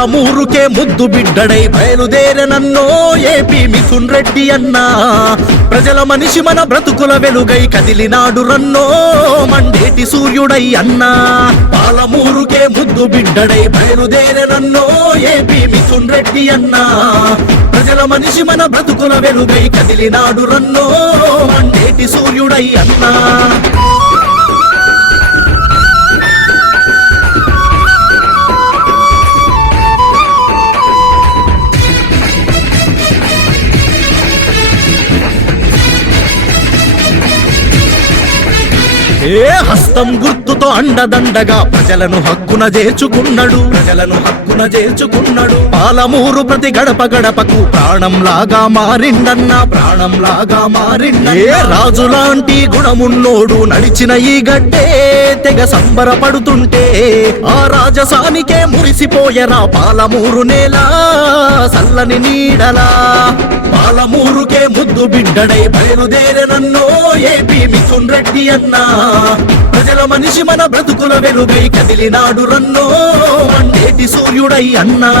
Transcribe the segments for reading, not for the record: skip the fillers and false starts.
పాలమూరుకే ముద్దు బిడ్డడై బయలుదేరనన్నో ఏపీ మిథున్ రెడ్డి అన్నా. ప్రజల మనిషి మన బ్రతుకుల వెలుగై కదిలినాడు రన్నో మండేటి సూర్యుడై అన్నా. పాలమూరుకే ముద్దు బిడ్డడై బయలుదేరనన్నో ఏపీ మిథున్ రెడ్డి అన్నా. ప్రజల మనిషి మన బ్రతుకుల వెలుగై కదిలినాడు రన్నో మండేటి సూర్యుడై అన్నా. హస్తం గుర్తుతో అండదండగా ప్రజలను హక్కున చేర్చుకున్నాడు. పాలమూరు ప్రతి గడప గడపకు ప్రాణంలాగా మారిండన్నా. రాజులాంటి గుణమున్నోడు నడిచిన ఈ గడ్డే తెగ సంబరపడుతుంటే ఆ రాజసానికే మురిసిపోయరా పాలమూరు నేలా సల్లని నీడలా. పాలమూరుకే ముద్దు బిడ్డడై బయలుదేరనన్నో ఏపీ మిథున్ రెడ్డి అన్నా. ప్రజల మనిషి మన బ్రతుకుల వెలుగై కదిలినాడు రన్నో మండేటి సూర్యుడై అన్నా.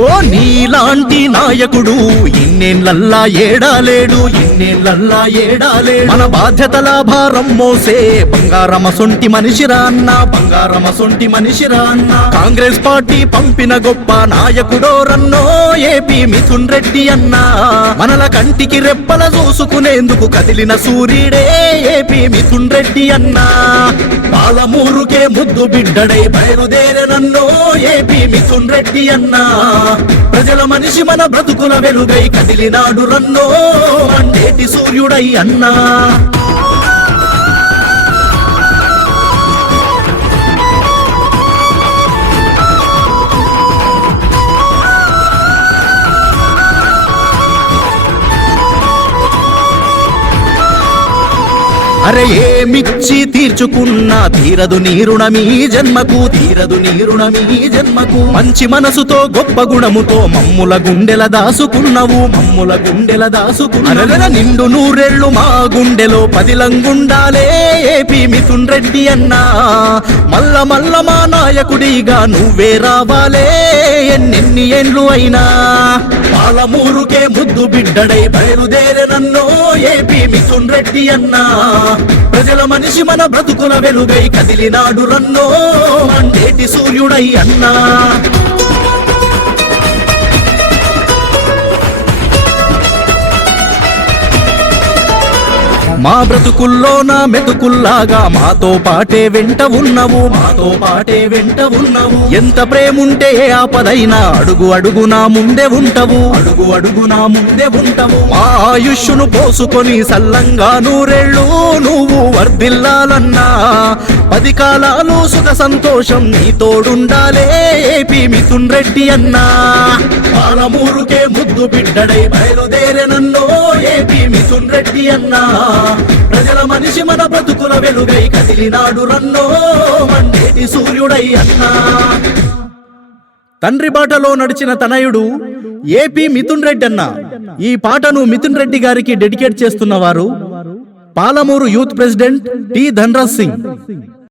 ఓ నీలాంటి నాయకుడు ఇన్నేళ్ళల్లా ఏడాలేడు. మన బాధ్యతల భారం మోసే బంగారమసొంటి మనిషిరా అన్నా. కాంగ్రెస్ పార్టీ పంపిన గొప్ప నాయకుడో రన్నో ఏపీ మిథున్ రెడ్డి అన్నా. మనల కంటికి రెప్పల చూసుకునేందుకు కదిలిన సూర్యుడే ఏపీ మిథున్ రెడ్డి అన్నా. పాలమూరుకే ముద్దు బిడ్డడై బయలుదేరనన్నో ఏపీ మిథున్ రెడ్డి అన్నా. ప్రజల మనిషి మన బ్రతుకుల వెలుగై కదిలినాడు రన్నో మండేటి సూర్యుడై అన్నా. అరే ఏమిచ్చి తీర్చుకున్నా తీరదు నీరుణమీ జన్మకు. మంచి మనసుతో గొప్ప గుణముతో మమ్ముల గుండెల దాసుకున్నవు. నిండు నూరేళ్లు మా గుండెలో పదిలంగుండాలే ఏపీ మిథున్ రెడ్డి అన్నా. మల్ల మా నాయకుడిగా నువ్వే రావాలే ఎన్నెన్ని ఏండ్లు అయినా. పాలమూరుకే ముద్దు బిడ్డడై బయలుదేరనన్నో ఏపీ మిథున్ రెడ్డి అన్నా. ప్రజల మనిషి మన బ్రతుకుల వెలుగై కదిలినాడు రన్నో మండేటి సూర్యుడై అన్నా. మా బ్రతుకుల్లోన మెతుకుల్లాగా మాతో పాటే వెంట ఉన్నవు. ఎంత ప్రేముంటే ఏ ఆపదైనా అడుగు అడుగునా ముందే ఉంటావు. మా ఆయుష్ను పోసుకొని సల్లంగా నూరేళ్ళు నువ్వు వర్ధిల్లాలన్నా. 10 కాలాలు సుఖ సంతోషం నీ తోడుండాలే ఏపీ మిథున్ రెడ్డి అన్నా. పాలమూరుకే ముద్దు బిడ్డడై బయలుదేరనన్నో ఏపీ మిథున్ రెడ్డి అన్నా. ప్రజల మనిషి మన బ్రతుకుల వెలుగై కదిలినాడు రన్నో మండేటి సూర్యుడై అన్నా. తండ్రి బాటలో నడిచిన తనయుడు ఏపీ మిథున్ రెడ్డి అన్న. ఈ పాటను మిథున్ రెడ్డి గారికి డెడికేట్ చేస్తున్నవారు Palamuru youth president T Dhanraj Singh.